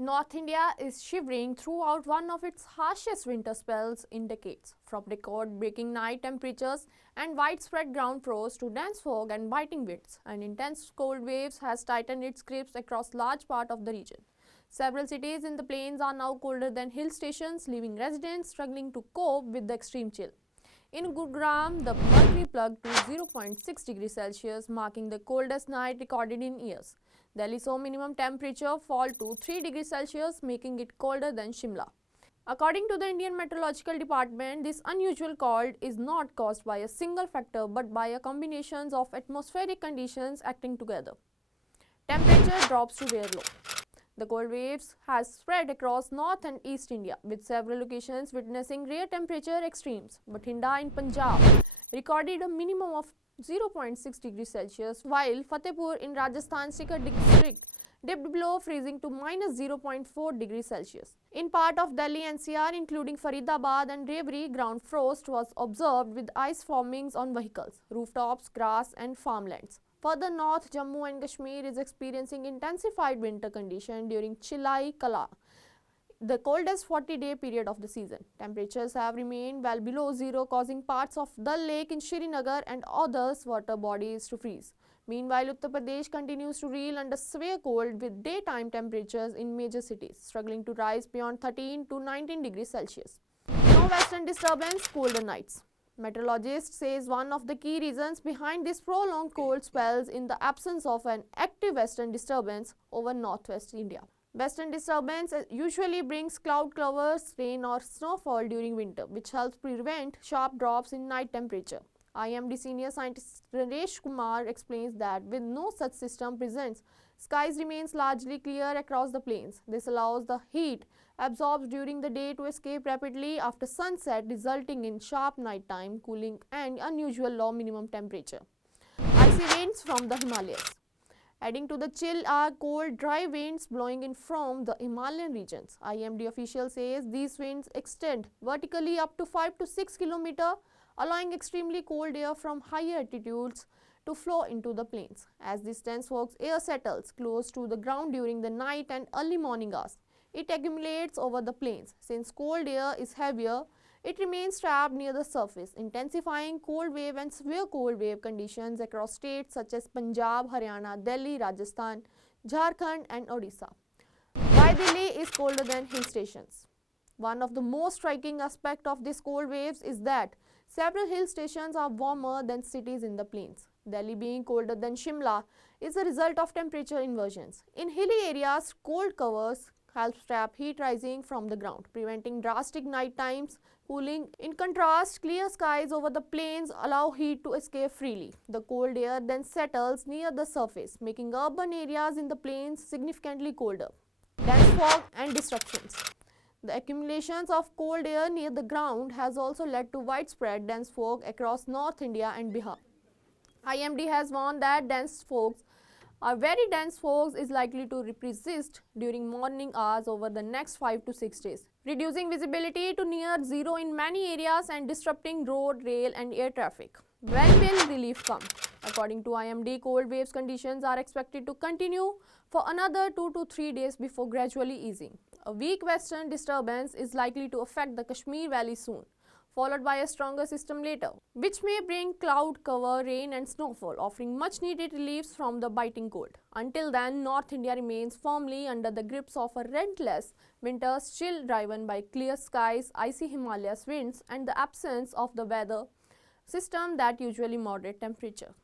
North India is shivering throughout one of its harshest winter spells in decades, from record-breaking night temperatures and widespread ground frost to dense fog and biting winds. And intense cold waves has tightened its grips across large part of the region. Several cities in the plains are now colder than hill stations, leaving residents struggling to cope with the extreme chill. In Gurugram, the mercury plugged to 0.6 degrees Celsius, marking the coldest night recorded in years. Delhi saw minimum temperature fall to 3 degrees Celsius, making it colder than Shimla. According to the Indian Meteorological Department, this unusual cold is not caused by a single factor but by a combination of atmospheric conditions acting together. Temperature drops to very low. The cold waves has spread across North and East India, with several locations witnessing rare temperature extremes. Bathinda in Punjab recorded a minimum of 0.6 degrees Celsius, while Fatehpur in Rajasthan Sikar district dipped below freezing to minus 0.4 degrees Celsius. In part of Delhi NCR, including Faridabad and Rewari, ground frost was observed with ice formings on vehicles, rooftops, grass and farmlands. Further north, Jammu and Kashmir is experiencing intensified winter conditions during Chilai Kala, the coldest 40-day period of the season. Temperatures have remained well below zero, causing parts of Dal Lake in Srinagar and others water bodies to freeze. Meanwhile, Uttar Pradesh continues to reel under severe cold, with daytime temperatures in major cities struggling to rise beyond 13 to 19 degrees Celsius. No western disturbance, colder nights. Meteorologists says one of the key reasons behind this prolonged cold spells in the absence of an active western disturbance over northwest India. Western disturbance usually brings cloud covers, rain or snowfall during winter, which helps prevent sharp drops in night temperature. IMD senior scientist Rajesh Kumar explains that with no such system present, skies remains largely clear across the plains. This allows the heat absorbed during the day to escape rapidly after sunset, resulting in sharp nighttime cooling and unusual low minimum temperature. Icy winds from the Himalayas. Adding to the chill are cold, dry winds blowing in from the Himalayan regions. IMD official says these winds extend vertically up to 5 to 6 km, allowing extremely cold air from higher altitudes to flow into the plains. As this dense fog air settles close to the ground during the night and early morning hours, it accumulates over the plains. Since cold air is heavier, it remains trapped near the surface, intensifying cold wave and severe cold wave conditions across states such as Punjab, Haryana, Delhi, Rajasthan, Jharkhand and Odisha. Why Delhi is colder than hill stations? One of the most striking aspects of these cold waves is that several hill stations are warmer than cities in the plains. Delhi being colder than Shimla is a result of temperature inversions. In hilly areas, cold covers helps trap heat rising from the ground, preventing drastic night times cooling. In contrast, clear skies over the plains allow heat to escape freely. The cold air then settles near the surface, making urban areas in the plains significantly colder. Dense fog and disruptions. The accumulations of cold air near the ground has also led to widespread dense fog across North India and Bihar. IMD has warned that very dense fog is likely to persist during morning hours over the next 5 to 6 days, reducing visibility to near zero in many areas and disrupting road, rail and air traffic. When will relief come? According to IMD, cold waves conditions are expected to continue for another 2 to 3 days before gradually easing. A weak western disturbance is likely to affect the Kashmir Valley soon, followed by a stronger system later, which may bring cloud cover, rain and snowfall, offering much needed reliefs from the biting cold. Until then, North India remains firmly under the grips of a relentless winter's chill driven by clear skies, icy Himalayas winds and the absence of the weather system that usually moderate temperature.